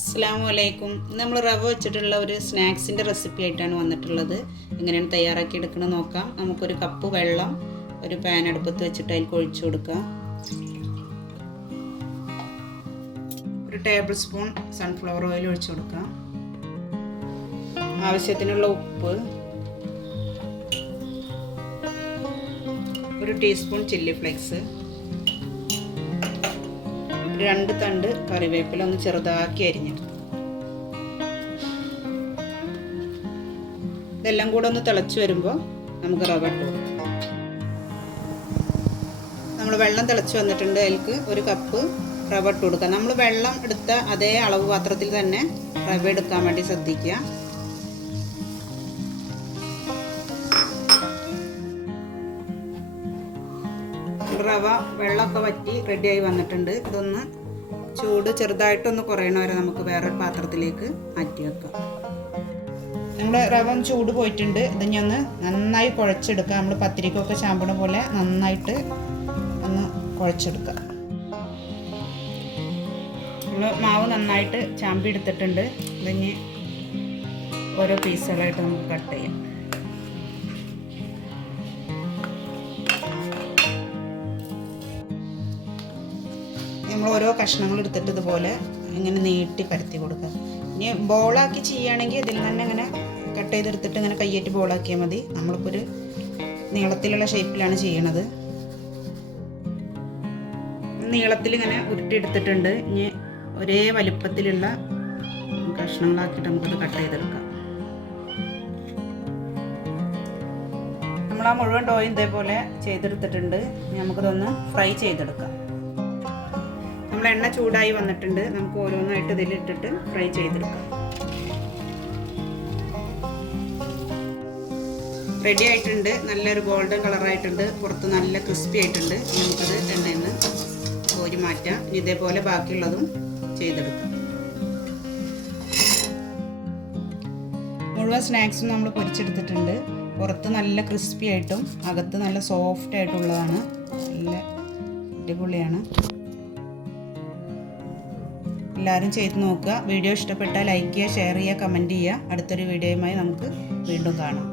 അസ്സലാമലൈക്കും. നമ്മൾ റവ വെച്ചിട്ടുള്ള ഒരു സ്നാക്സിൻ്റെ റെസിപ്പി ആയിട്ടാണ് വന്നിട്ടുള്ളത്. എങ്ങനെയാണ് തയ്യാറാക്കി എടുക്കുന്നത് നോക്കാം. നമുക്കൊരു കപ്പ് വെള്ളം ഒരു പാൻ അടുപ്പത്ത് വെച്ചിട്ട് അതിൽ ഒഴിച്ചു കൊടുക്കാം. ഒരു ടേബിൾ സ്പൂൺ സൺഫ്ലവർ ഓയിൽ ഒഴിച്ചു കൊടുക്കാം. ആവശ്യത്തിനുള്ള ഉപ്പ്, ഒരു ടീസ്പൂൺ ചില്ലി ഫ്ലേക്സ്, 2 തണ്ട് കറിവേപ്പില ഒന്ന് ചെറുതാക്കി അരിഞ്ഞിട്ട് ഇതെല്ലാം കൂടെ ഒന്ന് തിളച്ച് വരുമ്പോൾ നമുക്ക് റവ ഇട്ട് കൊടുക്കാം. നമ്മൾ വെള്ളം തിളച്ച് വന്നിട്ടുണ്ട്. അതിലേക്ക് ഒരു കപ്പ് റവ ഇട്ട് കൊടുക്കാം. നമ്മൾ വെള്ളം എടുത്ത അതേ അളവ് പാത്രത്തിൽ തന്നെ റവ എടുക്കാൻ വേണ്ടി ശ്രദ്ധിക്കുക. റവ വെള്ളമൊക്കെ വറ്റി റെഡിയായി വന്നിട്ടുണ്ട്. ഇതൊന്ന് ചൂട് ചെറുതായിട്ടൊന്ന് കുറയണ വരെ നമുക്ക് വേറൊരു പാത്രത്തിലേക്ക് മാറ്റി വെക്കാം. നമ്മുടെ റവ ചൂട് പോയിട്ടുണ്ട്. ഇത് ഞാൻ ഒന്ന് നന്നായി കുഴച്ചെടുക്കുക. നമ്മൾ പത്തിരിക്കൊക്കെ ചാമ്പണ പോലെ നന്നായിട്ട് ഒന്ന് കുഴച്ചെടുക്കുക. നമ്മൾ മാവ് നന്നായിട്ട് ചാമ്പി എടുത്തിട്ടുണ്ട്. ഇതിന് ഓരോ പീസുകളായിട്ട് നമുക്ക് കട്ട് ചെയ്യാം. നമ്മൾ ഓരോ കഷ്ണങ്ങൾ എടുത്തിട്ട് ഇതുപോലെ ഇങ്ങനെ നീട്ടി പരത്തി കൊടുക്കുക. ഇനി ബോളാക്കി ചെയ്യുകയാണെങ്കിൽ ഇതിൽ തന്നെ ഇങ്ങനെ കട്ട് ചെയ്തെടുത്തിട്ട് ഇങ്ങനെ കയ്യേറ്റ് ബോളാക്കിയാൽ മതി. നമ്മളിപ്പോൾ ഒരു നീളത്തിലുള്ള ഷേപ്പിലാണ് ചെയ്യണത്. നീളത്തിൽ ഇങ്ങനെ ഉരുട്ടിയെടുത്തിട്ടുണ്ട്. ഇനി ഒരേ വലിപ്പത്തിലുള്ള കഷ്ണങ്ങളാക്കിയിട്ട് നമുക്കത് കട്ട് ചെയ്തെടുക്കാം. നമ്മൾ ആ മുഴുവൻ ഡോയും ഇതേപോലെ ചെയ്തെടുത്തിട്ടുണ്ട്. നമുക്കിതൊന്ന് ഫ്രൈ ചെയ്തെടുക്കാം. നമ്മൾ എണ്ണ ചൂടായി വന്നിട്ടുണ്ട്. നമുക്ക് ഓരോന്നായിട്ട് ഇതിലിട്ടിട്ട് ഫ്രൈ ചെയ്തെടുക്കാം. റെഡി ആയിട്ടുണ്ട്. നല്ലൊരു ഗോൾഡൻ കളറായിട്ടുണ്ട്. പുറത്ത് നല്ല ക്രിസ്പി ആയിട്ടുണ്ട്. നമുക്കത് എണ്ണയിൽ നിന്ന് കോരി മാറ്റാം. ഇതേപോലെ ബാക്കിയുള്ളതും ചെയ്തെടുക്കാം. മുഴുവൻ സ്നാക്സും നമ്മൾ പൊരിച്ചെടുത്തിട്ടുണ്ട്. പുറത്ത് നല്ല ക്രിസ്പി ആയിട്ടും അകത്ത് നല്ല സോഫ്റ്റ് ആയിട്ടുള്ളതാണ്. നല്ല അടിപൊളിയാണ്. എല്ലാവരും ചെയ്ത് നോക്കുക. വീഡിയോ ഇഷ്ടപ്പെട്ടാൽ ലൈക്ക് ചെയ്യുക, ഷെയർ ചെയ്യുക, കമൻറ്റ് ചെയ്യുക. അടുത്തൊരു വീഡിയോയുമായി നമുക്ക് വീണ്ടും കാണാം.